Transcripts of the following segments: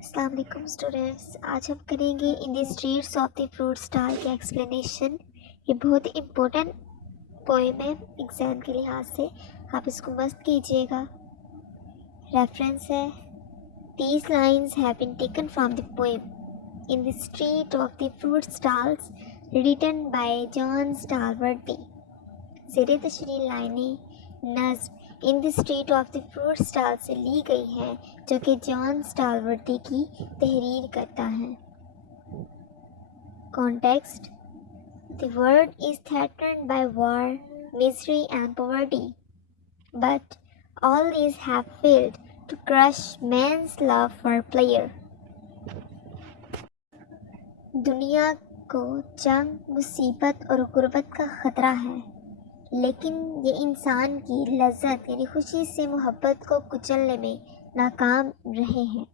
السلام علیکم اسٹوڈینٹس، آج ہم کریں گے in the streets of the fruit stall کی ایکسپلینیشن۔ یہ بہت ہی امپورٹنٹ پوئم ہے ایگزام کے لحاظ سے، آپ اس کو مست کیجیے گا۔ ریفرنس ہے these lines have been taken from the poem in the street of the fruit stalls written by John Stallworthy. زیر تشریح لائنیں نظم in the street of the fruit stall سے لی گئی ہیں جو کہ جان اسٹالورتھی کی تحریر کرتا ہے۔ Context: the world is threatened by war, misery and poverty, but all these have failed to crush man's love for pleasure۔ دنیا کو جنگ، مصیبت اور غربت کا خطرہ ہے، لیکن یہ انسان کی لذت یعنی خوشی سے محبت کو کچلنے میں ناکام رہے ہیں۔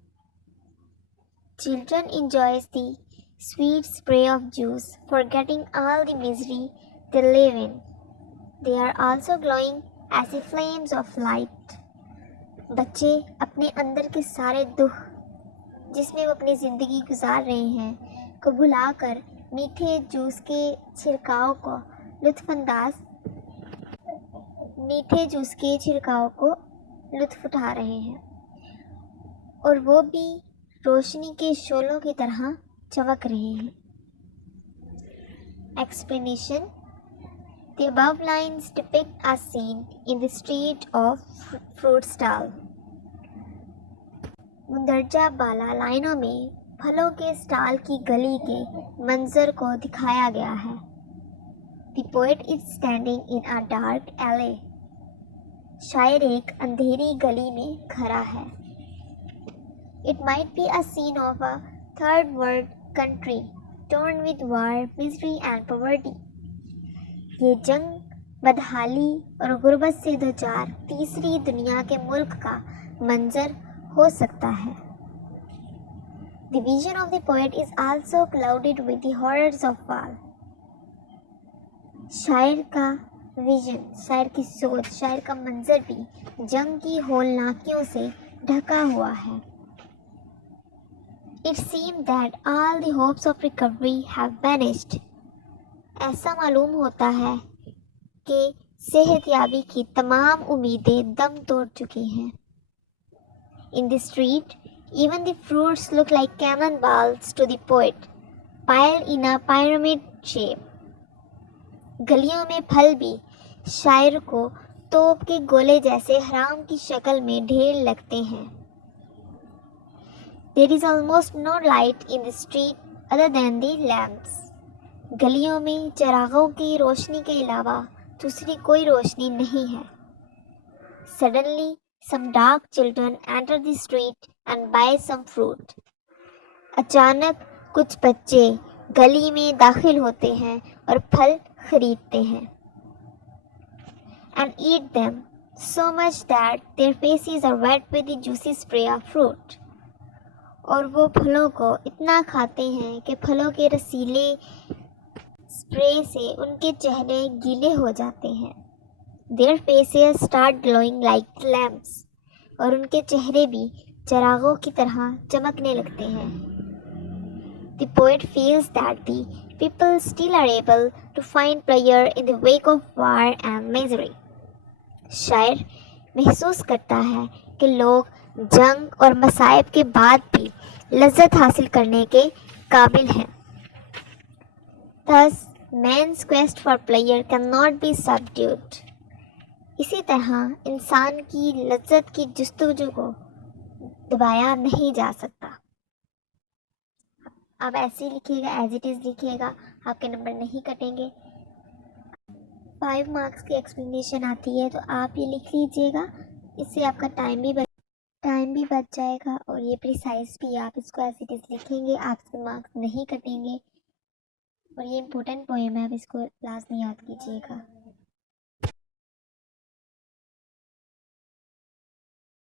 Children enjoys the sweet spray of juice, forgetting all the misery they live in۔ They are also glowing as the flames of light۔ بچے اپنے اندر کے سارے دکھ جس میں وہ اپنی زندگی گزار رہے ہیں کو بھلا کر میٹھے جوس کے چھڑکاؤ کو لطف اٹھا رہے ہیں، اور وہ بھی روشنی کے شعلوں کی طرح چمک رہے ہیں۔ Explanation: The above lines depict a scene in the street of fruit stall۔ مندرجہ بالا لائنوں میں پھلوں کے اسٹال کی گلی کے منظر کو دکھایا گیا ہے۔ The poet is standing in a dark alley۔ شاعر ایک اندھیری گلی میں کھڑا ہے۔ It might be a scene of a third world country torn with war, misery and poverty۔ یہ جنگ، بدحالی اور غربت سے دوچار تیسری دنیا کے ملک کا منظر ہو سکتا ہے۔ The vision of the poet is also clouded with the horrors of war۔ شاعر کا ویژن، شاعر کی سوچ، شاعر کا منظر بھی جنگ کی ہولناکیوں سے ڈھکا ہوا ہے۔ It seemed that all the hopes of recovery have vanished۔ ایسا معلوم ہوتا ہے کہ صحت یابی کی تمام امیدیں دم توڑ چکی ہیں۔ In the street, even the fruits look like cannonballs to the poet, piled in a pyramid shape۔ گلیوں میں پھل بھی شاعر کو توپ کے گولے جیسے حرام کی شکل میں ڈھیر لگتے ہیں۔ There is almost no light in the street other than the lamps۔ گلیوں میں چراغوں کی روشنی کے علاوہ دوسری کوئی روشنی نہیں ہے۔ Suddenly, some dark children enter the street and buy some fruit۔ اچانک کچھ بچے گلی میں داخل ہوتے ہیں اور پھل خریدتے ہیں۔ And eat them, so much that their faces are wet with the juicy spray of fruit۔ اور وہ پھلوں کو اتنا کھاتے ہیں کہ پھلوں کے رسیلے اسپرے سے ان کے چہرے گیلے ہو جاتے ہیں۔ Their faces start glowing like lamps۔ اور ان کے چہرے بھی چراغوں کی طرح چمکنے لگتے ہیں۔ The poet feels that the people still are able to find pleasure in the wake of war and misery۔ شاعر محسوس کرتا ہے کہ لوگ جنگ اور مصائب کے بعد بھی لذت حاصل کرنے کے قابل ہیں۔ Thus, man's quest for pleasure cannot be subdued۔ اسی طرح انسان کی لذت کی جستجو کو دبایا نہیں جا سکتا۔ اب ایسے ہی لکھیے گا، ایز اٹ از لکھیے گا، آپ کے نمبر نہیں کٹیں گے۔ 5 مارکس کی ایکسپلینیشن آتی ہے تو آپ یہ لکھ لیجیے گا، اس سے آپ کا ٹائم بھی بچ جائے گا، اور یہ پریسائز بھی آپ اس کو ایز اٹ از لکھیں گے، آپ کے مارکس نہیں کٹیں گے، اور یہ امپورٹنٹ پوئم ہے، آپ اس کو لازمی یاد کیجیے گا۔